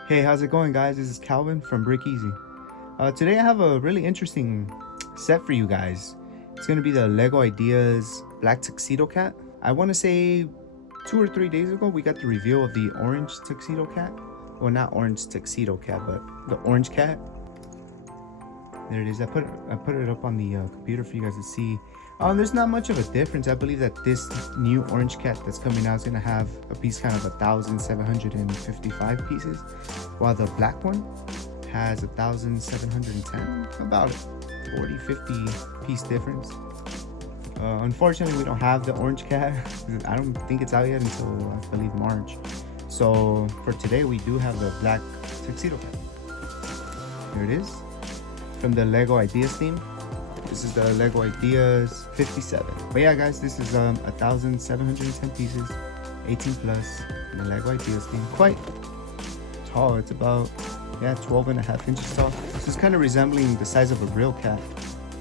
Hey, how's it going, guys? This is Calvin from Brick Easy. Today I have a really interesting set for you guys. It's gonna be the LEGO Ideas Black Tuxedo Cat. I want to say 2 or 3 days ago we got the reveal of the orange tuxedo cat. Well, not orange tuxedo cat, but the orange cat. There it is. I put it up on the computer for you guys to see. There's not much of a difference. I believe that this new orange cat that's coming out is gonna have a piece count of 1,755 pieces, while the black one has 1,710. About 40-50 piece difference. Unfortunately, we don't have the orange cat. I don't think it's out yet until I believe March. So for today, we do have the black tuxedo cat. Here it is, from the LEGO Ideas theme. This is the LEGO Ideas 57. But yeah, guys, this is 1,710 pieces, 18 plus, the LEGO Ideas theme. Quite tall. It's about 12.5 inches tall. This is kind of resembling the size of a real cat.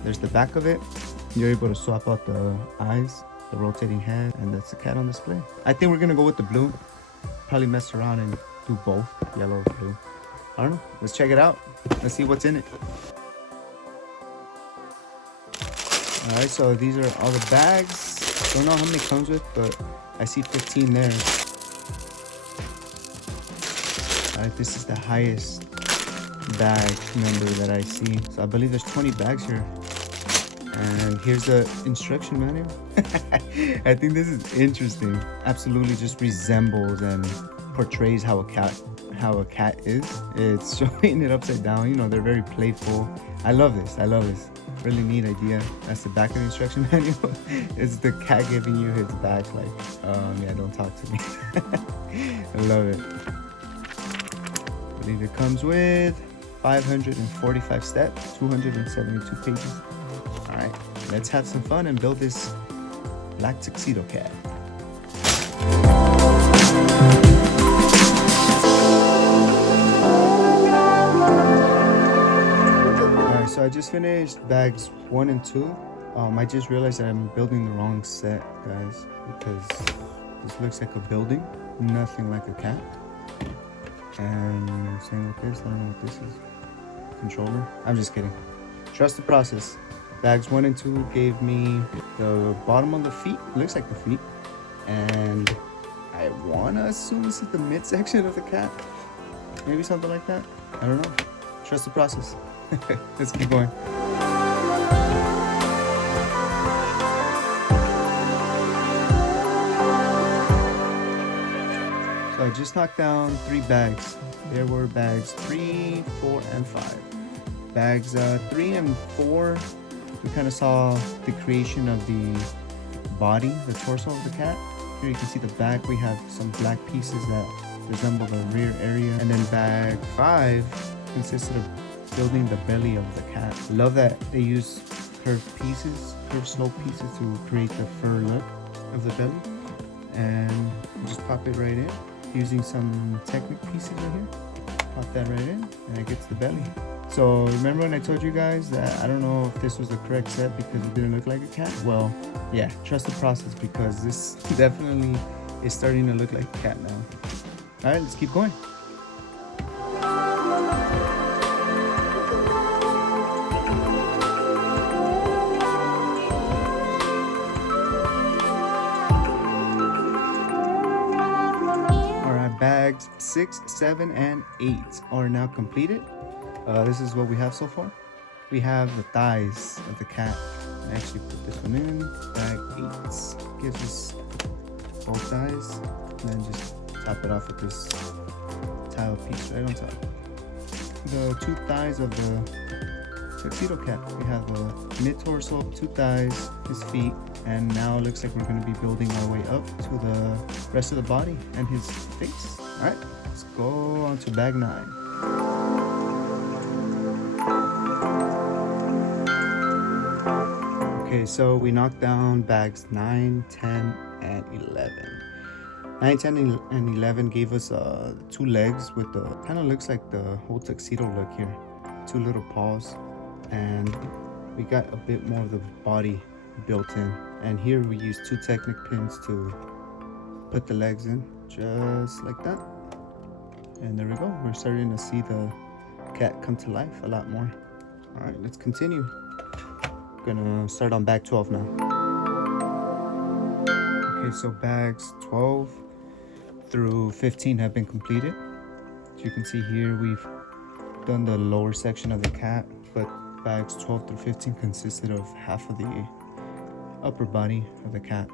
There's the back of it. You're able to swap out the eyes, the rotating head, and that's the cat on display. I think we're gonna go with the blue. Probably mess around and do both, yellow or blue. I don't know. Let's check it out. Let's see what's in it. Alright, so these are all the bags. Don't know how many it comes with, but I see 15 there. Alright, this is the highest bag number that I see. So I believe there's 20 bags here. And here's the instruction manual. I think this is interesting. Absolutely just resembles and portrays how a cat is. It's showing it upside down. You know, they're very playful. I love this. Really neat idea. That's the back of the instruction manual. It's the cat giving you his back, like, yeah, don't talk to me. I love it. I believe it comes with 545 steps, 272 pages. All right, let's have some fun and build this black tuxedo cat. So I just finished bags 1 and 2. I just realized that I'm building the wrong set, guys, because this looks like a building, nothing like a cat. And same with this. I don't know what this is. Controller. I'm just kidding. Trust the process. Bags 1 and 2 gave me the bottom of the feet. Looks like the feet. And I want to assume this is the midsection of the cat. Maybe something like that. I don't know. Trust the process. Let's keep going. So I just knocked down 3 bags. There were bags 3, 4, and 5. Bags 3 and 4, we kind of saw the creation of the body, the torso of the cat. Here you can see the back. We have some black pieces that resemble the rear area. And then bag 5 consisted of building the belly of the cat. Love that they use curved slope pieces to create the fur look of the belly. And just pop it right in using some Technic pieces right here. Pop that right in and it gets the belly. So remember when I told you guys that I don't know if this was the correct set because it didn't look like a cat? Well, yeah, trust the process because this definitely is starting to look like a cat now. All right, let's keep going. Bags 6, 7, and 8 are now completed. This is what we have so far. We have the thighs of the cat. I actually put this one in. Bag 8 gives us both thighs. And then just top it off with this tile piece right on top. The 2 thighs of the tuxedo cat. We have the mid-torso, 2 thighs, his feet, and now it looks like we're going to be building our way up to the rest of the body and his face. All right, let's go on to bag 9. Okay, so we knocked down bags 9, 10, and 11. 9, 10, and 11 gave us 2 legs with the, kind of looks like the whole tuxedo look here. 2 little paws. And we got a bit more of the body built in, and here we use 2 Technic pins to put the legs in, just like that. And there we go. We're starting to see the cat come to life a lot more. All right, let's continue. Gonna start on bag 12 now. Okay, so bags 12 through 15 have been completed. As you can see here, we've done the lower section of the cat, but bags 12 through 15 consisted of half of the upper body of the cat.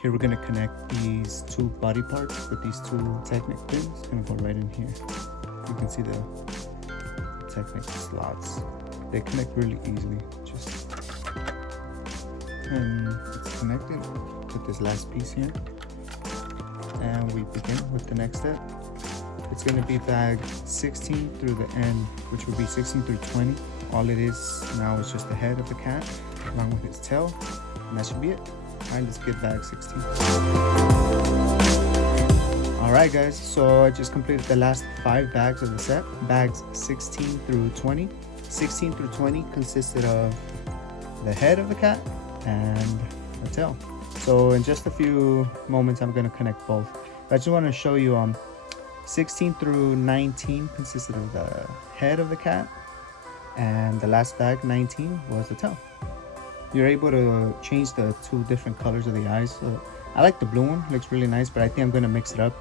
Here we're going to connect these two body parts with these two Technic pins. It's going to go right in here. You can see the Technic slots. They connect really easily. And it's connected with this last piece here. And we begin with the next step. It's going to be bag 16 through the end, which will be 16 through 20. All it is now is just the head of the cat along with its tail, and that should be it. All right, let's get bag 16. All right, guys, so I just completed the last 5 bags of the set, bags 16 through 20. 16 through 20 consisted of the head of the cat and the tail. So in just a few moments, I'm going to connect both. I just want to show you 16 through 19 consisted of the head of the cat, and the last bag 19 was the tail. You're able to change the 2 different colors of the eyes. So I like the blue one, looks really nice, but I think I'm going to mix it up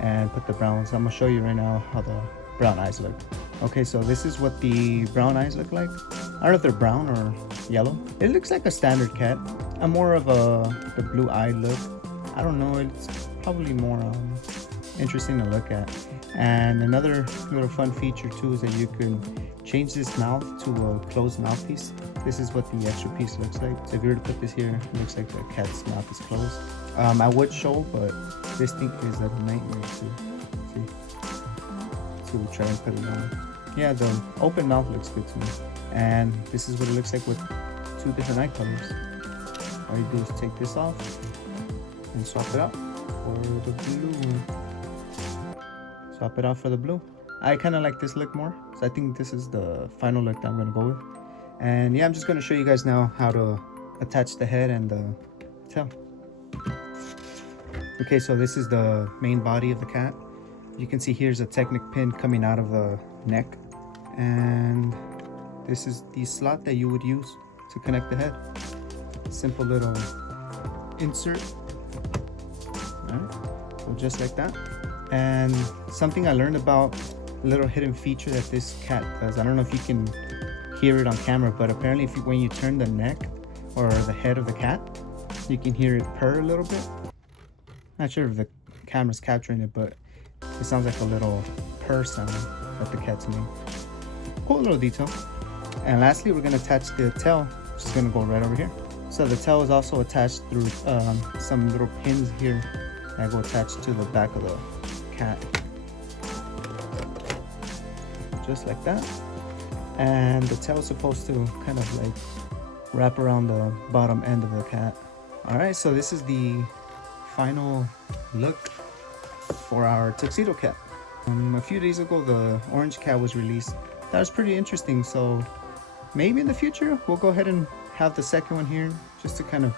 and put the brown one. So I'm going to show you right now how the brown eyes look. Okay, so this is what the brown eyes look like. I don't know if they're brown or yellow. It looks like a standard cat. I'm more of the blue eye look. I don't know, it's probably more interesting to look at. And another little fun feature too is that you can change this mouth to a closed mouthpiece. This is what the extra piece looks like. So if you were to put this here, it looks like the cat's mouth is closed. I would show, but this thing is a nightmare to see. So we'll try and put it on. Yeah, the open mouth looks good to me. And this is what it looks like with 2 different eye colors. All you do is take this off and swap it out for the blue one. Swap it out for the blue. I kind of like this look more, so I think this is the final look that I'm going to go with. And yeah, I'm just going to show you guys now how to attach the head and the tail. Okay, so this is the main body of the cat. You can see here's a Technic pin coming out of the neck, and this is the slot that you would use to connect the head. Simple little insert. All right, so just like that. And something I learned about, a little hidden feature that this cat does, I don't know if you can hear it on camera, but apparently when you turn the neck or the head of the cat, you can hear it purr a little bit. Not sure if the camera's capturing it, but it sounds like a little purr sound that the cat's made. Cool little detail. And lastly, we're going to attach the tail, which is going to go right over here. So the tail is also attached through some little pins here that go attached to the back of the cat. Just like that. And the tail is supposed to kind of like wrap around the bottom end of the cat. All right, so this is the final look for our tuxedo cat. A few days ago, the orange cat was released. That was pretty interesting, so maybe in the future we'll go ahead and have the second one here just to kind of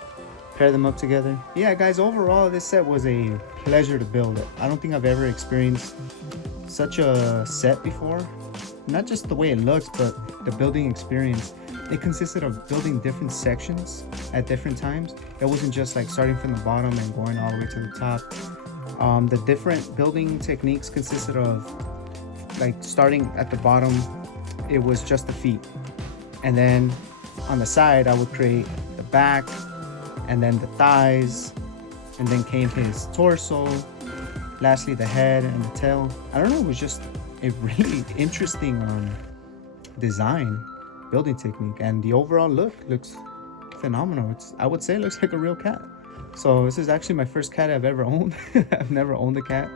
pair them up together. Yeah, guys, overall this set was a pleasure to build. I don't think I've ever experienced such a set before. Not just the way it looks, but the building experience. It consisted of building different sections at different times. It wasn't just like starting from the bottom and going all the way to the top. The different building techniques consisted of like starting at the bottom, it was just the feet. And then on the side, I would create the back and then the thighs, and then came his torso, lastly the head and the tail. I don't know, it was just a really interesting design, building technique, and the overall look looks phenomenal. I would say it looks like a real cat. So this is actually my first cat I've ever owned. I've never owned a cat.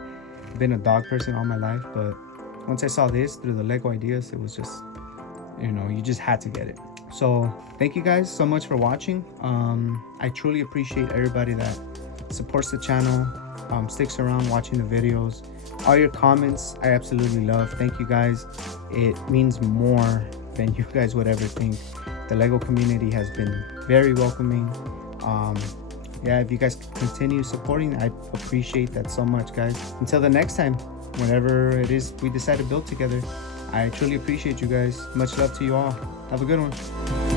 I've been a dog person all my life, but once I saw this through the LEGO ideas, it was just, you know, you just had to get it. So thank you guys so much for watching. I truly appreciate everybody that supports the channel, sticks around watching the videos. All your comments I absolutely love. Thank you guys. It means more than you guys would ever think. The LEGO community has been very welcoming. Yeah, if you guys continue supporting, I appreciate that so much, guys. Until the next time, whenever it is we decide to build together. I truly appreciate you guys. Much love to you all. Have a good one.